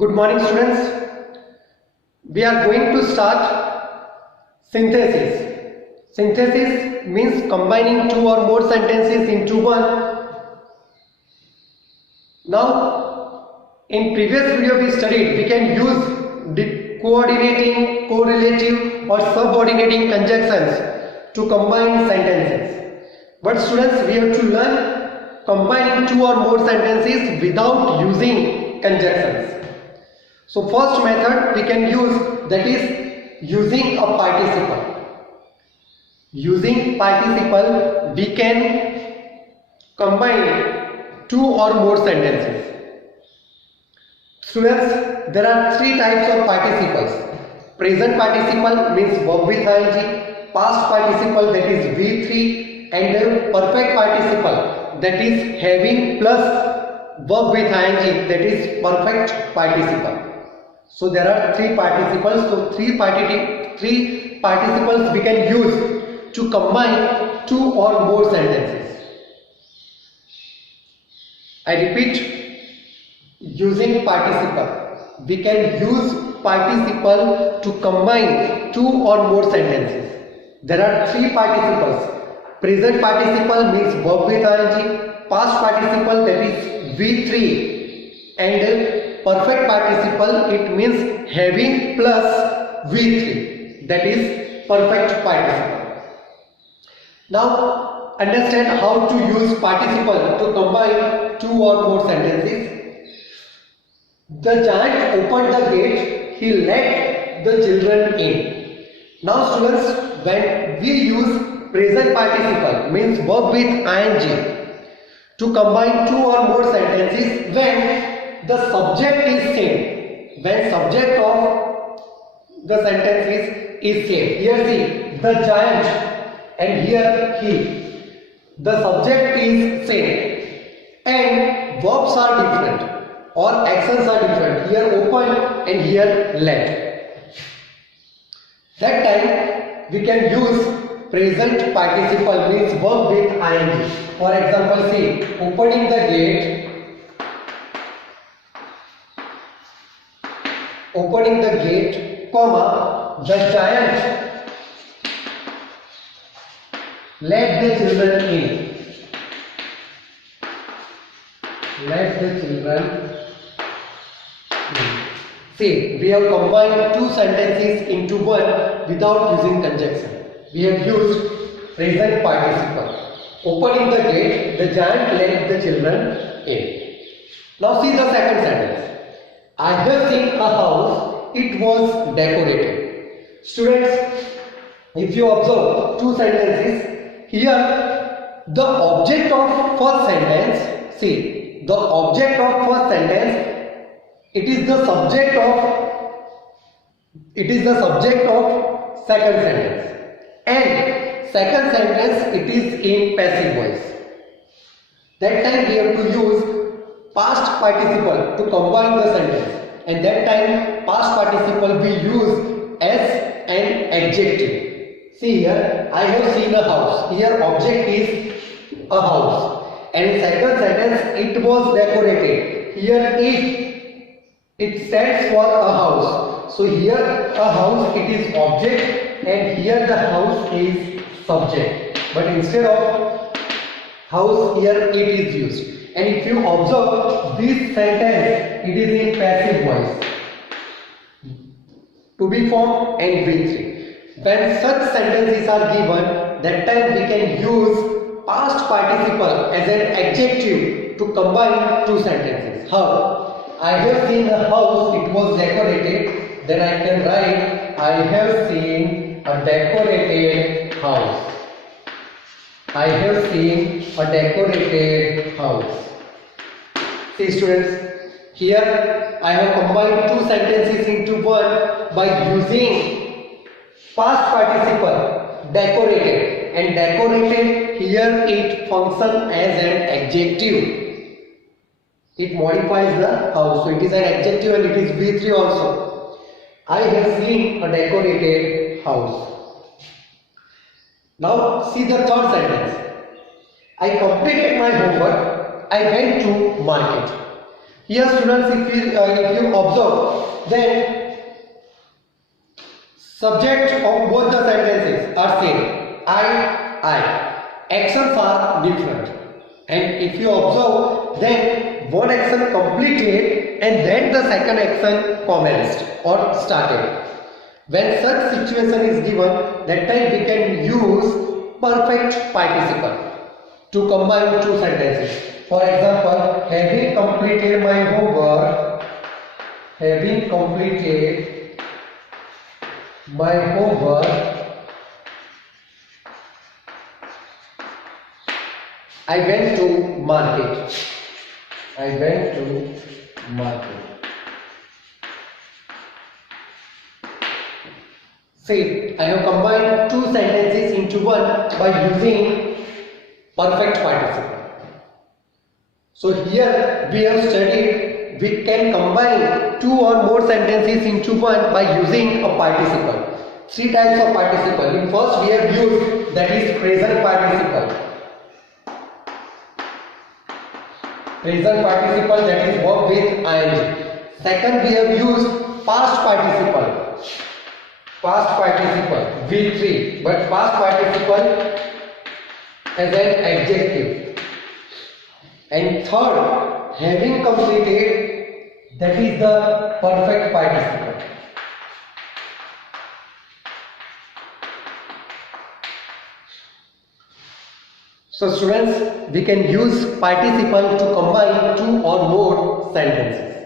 Good morning, students. We are going to start synthesis. Synthesis means combining two or more sentences into one. Now, in previous video we studied we can use the coordinating, correlative or subordinating conjunctions to combine sentences. But students, we have to learn combining two or more sentences without using conjunctions. So first method we can use, that is using a participle. Using participle we can combine two or more sentences. Students, there are three types of participles. Present participle means verb with ing, past participle that is V3, and perfect participle that is having plus verb with ing that is perfect participle. So there are three participles. So three participles we can use to combine two or more sentences. I repeat, using participle we can use participle to combine two or more sentences. There are three participles. Present participle means verb with ing, past participle that is V3, and perfect participle it means having plus V3, that is perfect participle. Now understand how to use participle to combine two or more sentences. The giant opened the gate, he let the children in. Now students, when we use present participle means verb with ing to combine two or more sentences when the subject is same, when subject of the sentence is same. Here see, the giant, and here he. The subject is same and verbs are different or actions are different. Here open and here let. That time we can use present participle means verb with ing. For example, see, opening the gate. Opening the gate, comma, the giant let the children in. Let the children in. See, we have combined two sentences into one without using conjunction. We have used present participle. Opening the gate, the giant let the children in. Now see the second sentence. I have seen a house, it was decorated. Students, if you observe two sentences, here the object of first sentence, see, the object of first sentence, it is the subject of second sentence, and second sentence it is in passive voice. That time we have to use past participle to combine the sentence, and that time past participle we use as an adjective. See here, I have seen a house. Here object is a house, and in second sentence it was decorated. Here it stands for a house. So here a house it is object and here the house is subject. But instead of house here it is used. And if you observe this sentence, it is in passive voice. To be formed and V3. When such sentences are given, that time we can use past participle as an adjective to combine two sentences. How? I have seen a house, it was decorated. Then I can write, I have seen a decorated house. I have seen a decorated house. See students, here I have combined two sentences into one by using past participle decorated, and decorated here it functions as an adjective. It modifies the house, so it is an adjective and it is V3 also. I have seen a decorated house. Now see the third sentence. I completed my homework. I went to market. Here students, if you observe, then subject of both the sentences are same, I. Actions are different. And if you observe, then one action completed and then the second action commenced or started. When such situation is given, that time we can use perfect participle to combine two sentences. For example, having completed my homework, I went to market. See, I have combined two sentences into one by using perfect participle. So here we have studied we can combine two or more sentences into one by using a participle. Three types of participle. In first we have used, that is present participle. Present participle, that is verb with ing. Second we have used past participle V3, but past participle as an adjective. And third, having completed, that is the perfect participle. So students, we can use participle to combine two or more sentences.